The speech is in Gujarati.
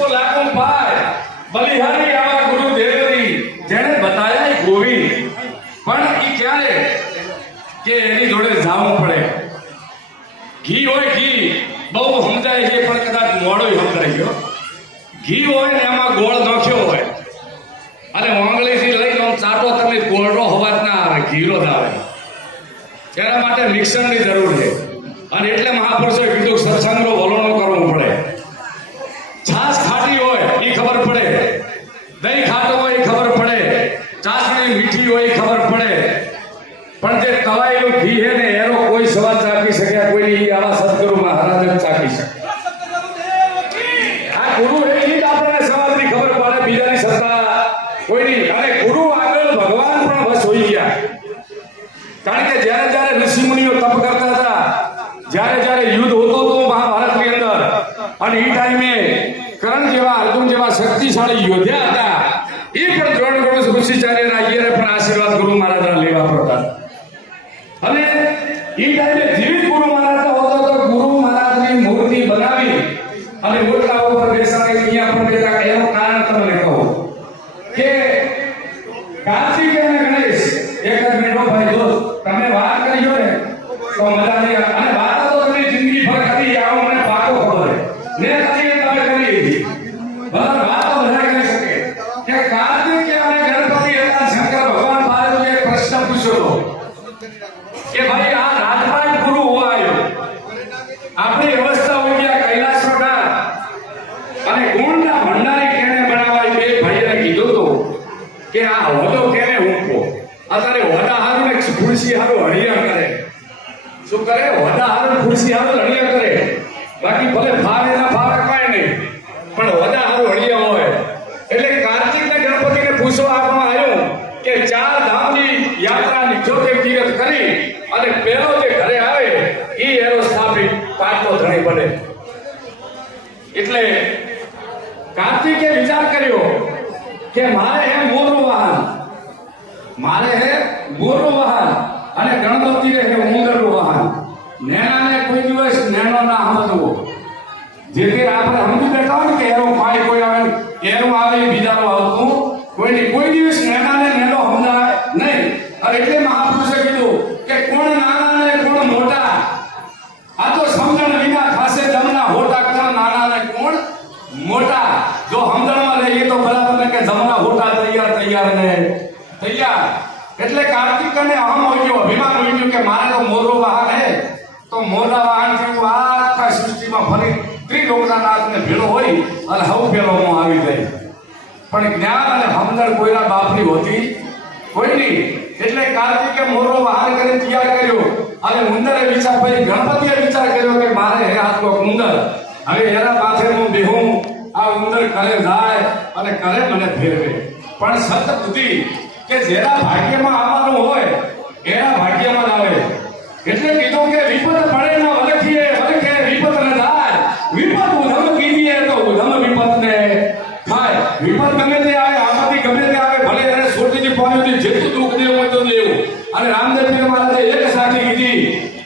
કો લાખો પાય બલિહારી આવા ગુરુ દેવરી, જેણે બતાયા ગોવિંદ પણ એ ક્યારે? કે એની જોડે જાવું પડે. ઘી હોય ઘી. બહુ સમજાય છે, પણ કદાચ મોડો ગયો. ઘી હોય ને એમાં ગોળ નાખ્યો હોય. અને વાંગળીથી લઈને ચાટો તમે ગોળનો અવાજ ના આવે ઘીરો જ આવે એના માટે મિક્સરની જરૂર છે. અને એટલે મહાપુરુષોએ કીધું આવા સદગુરુ મહારાજ જ ચાખી શકે આ ગુરુ એટલી જ આપણને સમાજની ખબર પડે, બીજાની સત્તા કોઈ નહીં. અને ગુરુ આગળ ભગવાન પણ બસ હોઈ ગયા. કારણ કે જ્યારે જ્યારે ઋષિ મુનિઓ તપ કરતા હતા, જ્યારે જ્યારે યુદ્ધ હોતો હતો મહાભારતની અંદર, અને એ ટાઈમે કરણ જેવા, અર્જુન જેવા શક્તિશાળી યોદ્ધા હતા, એ પણ દ્રોણ ગણેશ ઋષિચાર્યના ઈયરે પણ આશીર્વાદ ગુરુ મહારાજના લેવા પડતા અને એ ટાઈમે જીવિત ગુરુ મહારાજ હોતો તો ગુરુ મહારાજની મૂર્તિ બનાવી અને ઓટલા ઉપર બેસાડે, અહીંયા પણ બેઠા એનું કારણ તમને કહું કે કાર્તિક અને ગણેશ, એક જ મિનિટ ભાઈ, જો તમે વાત કરી છો ને, તો મજા અને વાત તો તમે જિંદગી ભર કરી, આવો મને પાકો ખબર ને તમે કરી બરાબર વાત તો બધા કરી શકે કે કાર્તિક અને ગણપતિ હતા શંકર ભગવાન પાસે એક પ્રશ્ન પૂછ્યો હતો કે ભાઈ આ રાજભાઈ ગુરુ હોવાયો આપણી અવસ્થા હોય ગયા કૈલાસમાં અને ગુણના ભંડારી કેને બનાવાય બે ભાઈને કીધું તો કે કેને હોદો આ તારે હોદા હારું ને ખુરશી હારું હળિયા કરે. શું કરે? હોદા હારું ખુરશી હારું હળિયા કરે. બાકી ભલે ફાર એના ફાર કાંઈ નહીં, પણ હોદા હારું હળિયા હોય. એટલે કાર્તિક ને ગણપતિને પૂછવા આપવામાં આવ્યો કે ચાર ધામની યાત્રાની જોતે કિરત કરી અને પેલો જે ઘરે આવે એ એનો સ્થાપિત પાંચમો ધણી બને. એટલે કાર્તિકે વિચાર કર્યો કે મારે મારે હે મોરનું વાહન અને ગણપતિ હે ઉંદરનું વાહન નેનાને કોઈ દિવસ નેનો ના સમજવો. જે કે આપણે સમજી બેઠા હોય કે એનો પાય કોઈ આવે એનું આવે બીજાનું આવતું. કોઈ નહીં કોઈ દિવસ નેનાને નેનો સમજાય નહીં. અને એટલે મહાપુરુષે કીધું કે કોણ નાના ને કોણ મોટા? આ તો સમજણ વિના ખાસે જમના હોટા કોણ નાના ને કોણ મોટા? જો સમજણમાં લઈએ તો બરાબર ને કે જમના હોટા તૈયાર તૈયાર ને. તૈયાર. એટલે કાર્તિક અને અહમ હોય ગયો અભિમાન હોય ગયું કે મારે તો મોરો વાહન હે. તો મોરા વાહન જેવું આખા સૃષ્ટિમાં ફરી ત્રિલોકના નાથને ભેળો હોય અને હવ ભેળોમાં આવી જાય. પણ જ્ઞાન અને સમજણ કોઈના બાપની હોતી કોઈ નહીં એટલે કાર્તિકે મોરો વાહન કરીને તૈયાર કર્યો. અને ઉંદરે વિચાર પછી ગણપતિએ વિચાર કર્યો કે મારે હે હાથ કોક ઉંદર હવે એના માથે હું બેહું. આ ઉંદર કરે જાય અને કરે મને ફેરવે. પણ સત બુદ્ધિ કે જેના ભાગ્યમાં આવવાનું હોય એના ભાગ્યમાં આવે એટલે કીધું કે વિપદ પડે